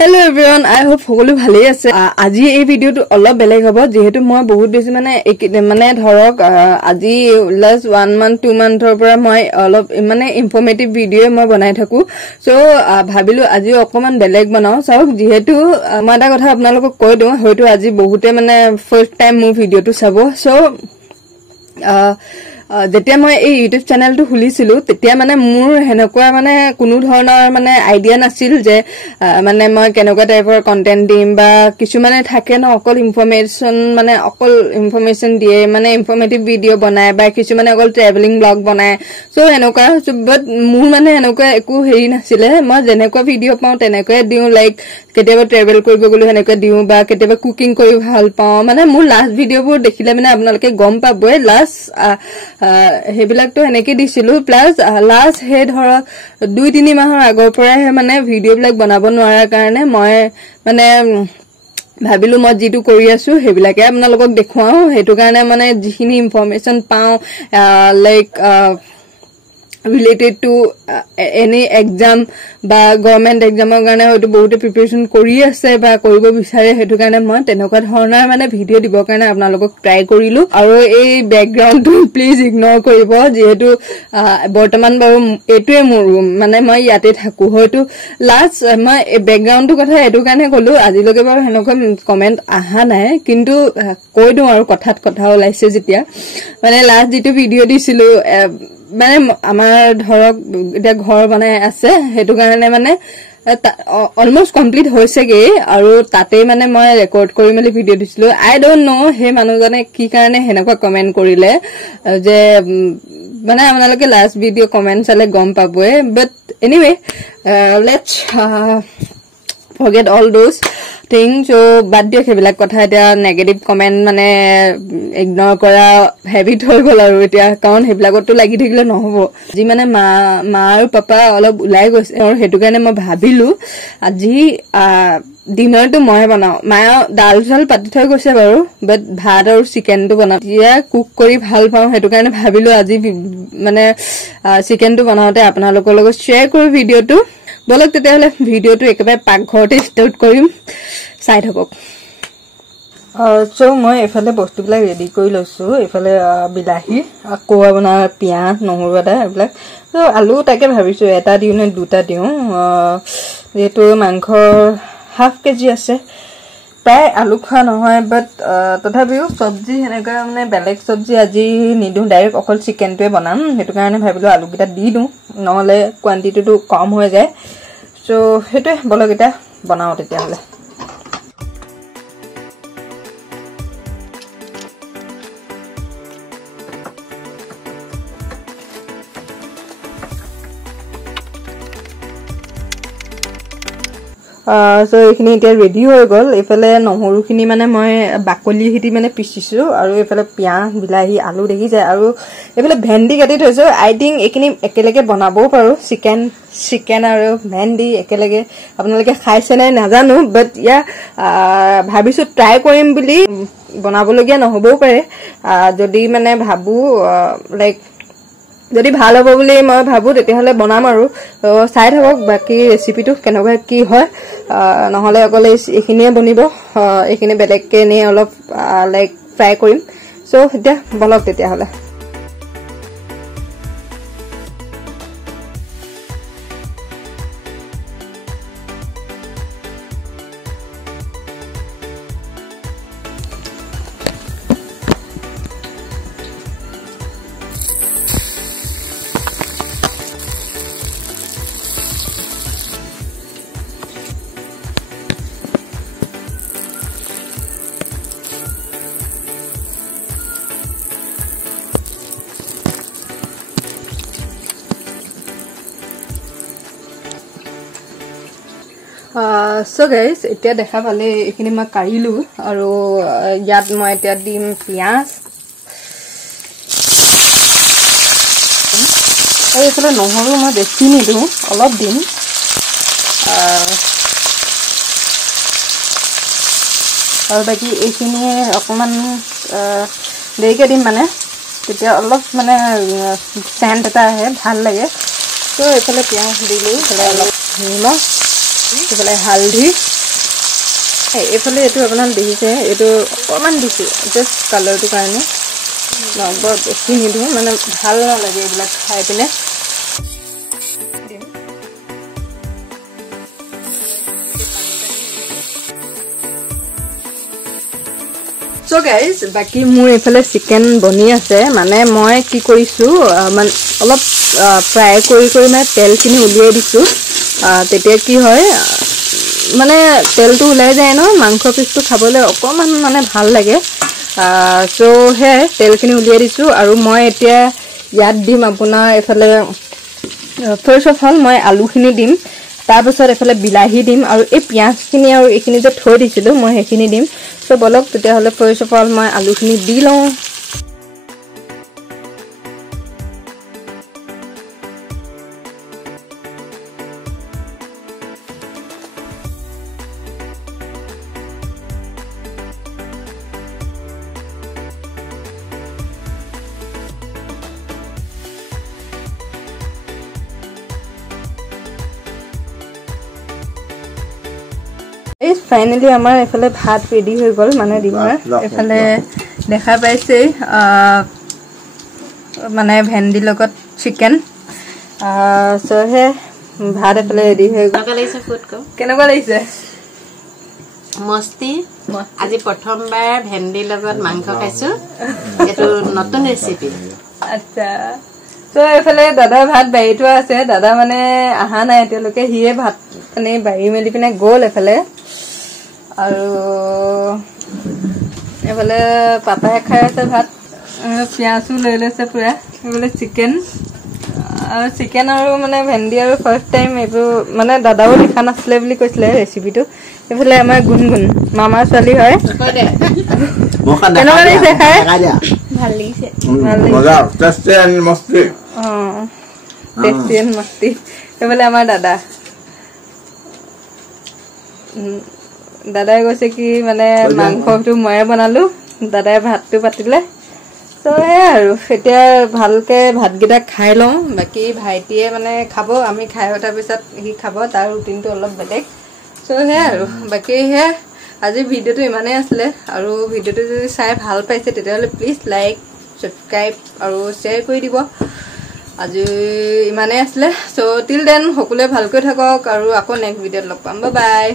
Hello everyone, I hope সকলো ভালেই আছে। আজি এই ভিডিওটো অলপ বেলেগ হ'ব যেহেতু মই বহুত বেছি মানে ধৰক আজি লাষ্ট 1 month 2 monthৰ পৰা মই অলপ মানে ইনফৰমেটিভ ভিডিও মই বনাই থাকো সো ভাবিলো আজি অকমান বেলেগ বনাও চাওক যেহেতু মই এটা কথা আপোনালোকক কৈ দিও হয়তো আজি বহুতে মানে ফাৰ্স্ট টাইম মোৰ ভিডিওটো চাব সো যেতিয়া মই এই ইউটিউব চেনেলটো খুলিছিলো তেতিয়া মানে মোৰ হেনকুৱা মানে কোনো ধৰণৰ মানে আইডিয়া নাছিল যে মানে মই কেনেকুৱা টাইপৰ কন্টেন্ট দিম বা কিছু মানে থাকে ন অকল ইনফৰমেশন দিয়ে মানে ইনফৰমেটিভ ভিডিও বনায় বা কিছু মানে অকল ট্ৰেভেলিং ব্লগ বনায় সো হেনকুৱা বাট মোৰ মানে হেনকুৱা একো হেৰি নাছিলে মই যেনেকুৱা ভিডিও পাও তেনেকৈ দিও লাইক কেতিয়াবা ট্ৰেভেল কৰিব গলো হেনকুৱা দিও বা কেতিয়াবা কুকিং কৰি ভাল পাও মানে মোৰ লাষ্ট ভিডিওবোৰ দেখিলে মানে আপোনালোকে গম পাবই লাষ্ট হেবিলাক তো এনেকৈ দিছিলো প্লাস লাষ্ট হে ধৰক 2-3 মাহৰ আগৰ পৰাই মানে ভিডিও বিলাক বনাব নোৱাৰাৰ কাৰণে মই মানে ভাবিলো মই যেটো কৰি আছো হেবিলাকে আপোনালোকক দেখুৱাও হেতু কাৰণে মানে যিখিনি ইনফৰমেশন পাও like related to any exam বা গভৰ্নমেন্ট এক্সামৰ কাৰণে হয়তো বহুত প্ৰিপাৰেচন কৰি আছে বা কৰিব বিচাৰে হেতু কাৰণে মই তেনেকুৱা ধৰণৰ মানে ভিডিও দিবৰ কাৰণে আপোনালোকক ট্ৰাই কৰিলো আৰু এই ব্যাকগ্ৰাউণ্ডটো প্লিজ ইগনোৰ কৰিব যেহেতু বৰ্তমান বাৰু এটোৱে মোৰ ৰুম মানে মই ইয়াতে থাকো হয়তো লাষ্ট মই ব্যাকগ্ৰাউণ্ডটো কথা এটো কাৰণে কলো আজিলৈকে বাৰু হেনকুৱা কমেন্ট আহা নাই কিন্তু কৈ দিও আৰু কথা ওলাইছে যেতিয়া মানে লাষ্ট যেটো ভিডিও দিছিলো মানে আমাৰ ধৰক এটা ঘৰ বনাই আছে হেতু কাৰণে মানে অলমোস্ট কমপ্লিট হৈছেগে আৰু তাতে মানে মই ৰেকৰ্ড কৰি মেলি ভিডিও দিছিলো আই ডোন্ট নো হে মানুহজনে কি কাৰণে হেনকুৱা কমেন্ট কৰিলে যে মানে আপোনালোকে লাষ্ট ভিডিও কমেন্ট চালে গম পাবই but anyway let's forget all those things so bad diok hebilak kotha eta negative comment mane ignore kora habit hoy gol aru eta karon hebilakot to lagi thikile no hobo ji mane ma aru papa olop ulai goise aru hetu kane moi bhabilu aji dinner to moi banao ma dal sal pati thoi goise baru but bhat aru chicken to banao ya cook kori bhal pao hetu kane bhabilu aji mane chicken to banaote apnalokor logot share kori video to বলক তেতিয়াহলে ভিডিওটো একেবাৰে পাকঘৰতে start কৰিম চাই থাকক so মই এফালে বস্তুবিলাক ৰেডি কৰি লৈছো এফালে বিলাহী কোৱা বনা পিয়াজ নহৰু আদা এইবিলাক সো আলু তাকে ভাবিছো এটা দিও নে দুটা দিও যেটো মাংস হাফ কেজি আছে প্ৰায় আলু খোৱা নহয় বাট তথাপিও সবজি হেনেকা মানে বেলেগ সবজি আজি নিদু ডাইৰেক্ট অকল চিকেনটোৱে বনাম হেতু কাৰণে ভাবিলো আলু কিটা দি দিও নহলে কোৱান্টিটিটো কম হৈ যায় সো হেতু বলক এটা বনাও তেতিয়া হলে so ekhini eta ready hoy gol efale nohoru khini mane moi bakoli hiti mane pisisu aru efale piyaz bilahi alu dekhi jay aru efale bhendi kati thoiso I think ekhini ekelege banabo paru chicken aru bhendi ekelege apnalike khaise nai najanu but ya bhabisu try korim bili banabologia nohobo pare jodi mane bhabu like যদি ভাল হ'ব বুলি মই ভাবো তেতিয়াহলে বনাম আৰু চাই থাকক বাকি ৰেচিপিটো কেনেকুৱা কি হয় নহলে অকলে এখিনিয়ে বনিব এখিনি বেলেগকে নে অলপ লাইক ফ্ৰাই কৰিম সো এতিয়া বলক তেতিয়াহলে so guys এতিয়া দেখা পালে এখিনি মই কাৰিলো আৰু ইয়াত মই এতিয়া দিম পিয়াজ আৰু এফালে নহৰু মই বেছি নিদু অলপ দিম আৰু বাকি এখিনি অকমান দেৰিকে দিম মানে তেতিয়া অলপ মানে সেন্ট এটা আহে ভাল লাগে তো এফালে পিয়াজ দিলো হলে অলপ নিমখ এইফালে হালধি এইফালে এইটো আপোনালোকে দেখিছে এইটো অকণমান দিছোঁ জাষ্ট কালাৰটোৰ কাৰণে বৰ বেছি নিদিওঁ মানে ভাল নালাগে এইবিলাক খাই পিনে So guys, বাকি মোৰ এফালে চিকেন বনি আছে মানে মই কি কৰিছো মানে অলপ ফ্ৰাই কৰি মানে তেলখিনি উলিয়াই দিছো তেতিয়া কি হয় মানে তেলটো উলাই যায় ন মাংস পিসটো খাবলৈ অকমান মানে ভাল লাগে সো হে তেলখিনি উলিয়াই দিছো আৰু মই এতিয়া ইয়াত দিম আপোনাৰ এফালে ফাৰ্স্ট অফ অল মই আলুখিনি দিম তাৰ পিছত এফালে বিলাহী দিম আৰু এই পিয়াজখিনি আৰু এইখিনি যে থৈ দিছিলো মই সেইখিনি দিম সো বলক তেতিয়া হলে ফাৰ্স্ট অফ অল মই আলুখিনি দি লওঁ ফাইনালি আমাৰ এফালে ভাত ৰেডি হৈ গল মানে ডিনাৰ এফালে দেখা পাইছে মানে ভেন্দি লগত চিকেন সো হে ভাত এফালে ৰেডি হৈ গল কেনেকুৱা লাগিছে মস্তি আজি প্ৰথমবাৰ ভেন্দি লগত মাংস খাইছো এটো নতুন ৰেচিপি আচ্ছা সো এফালে দাদা ভাত বাঢ়ি থোৱা আছে দাদা মানে আহা নাই তেওঁলোকে হিয়ে ভাত মানে বাঢ়ি মেলি পিনে গ'ল এফালে আৰু এফালে পাপাই খাই আছে ভাত পিয়াজো লৈ লৈছে পুৰা এফালে চিকেন আৰু মানে ভেন্দি আৰু ফাৰ্ষ্ট টাইম এইবোৰ মানে দাদাও লিখা নাছিলে বুলি কৈছিলে ৰেচিপিটো এফালে আমাৰ গুণগুণ মামাৰ ছোৱালী হয় কেনেকুৱা লাগিছে খাই ভাল লাগিছে টেষ্টি এণ্ড মস্তি এফালে আমাৰ দাদাই কৈছে কি মানে মাংসটো ময়ে বনালো দাদাই ভাতটো পাতিলে তো আৰু এতিয়া ভালকে ভাতকেইটা খাই লওঁ বাকি ভাইটিয়ে মানে খাব আমি খাই উঠাৰ পিছত সি খাব তাৰ ৰুটিনটো অলপ বেলেগ তো আৰু বাকি আজি ভিডিঅ'টো ইমানেই আছিলে আৰু ভিডিঅ'টো যদি চাই ভাল পাইছে তেতিয়াহ'লে প্লিজ লাইক সাবস্ক্ৰাইব আৰু শ্বেয়াৰ কৰি দিব আজি ইমানেই আছিলে সো টিল দেন সকলোৱে ভালকৈ থাকক আৰু আকৌ নেক্সট ভিডিঅ'ত লগ পাম বাই বাই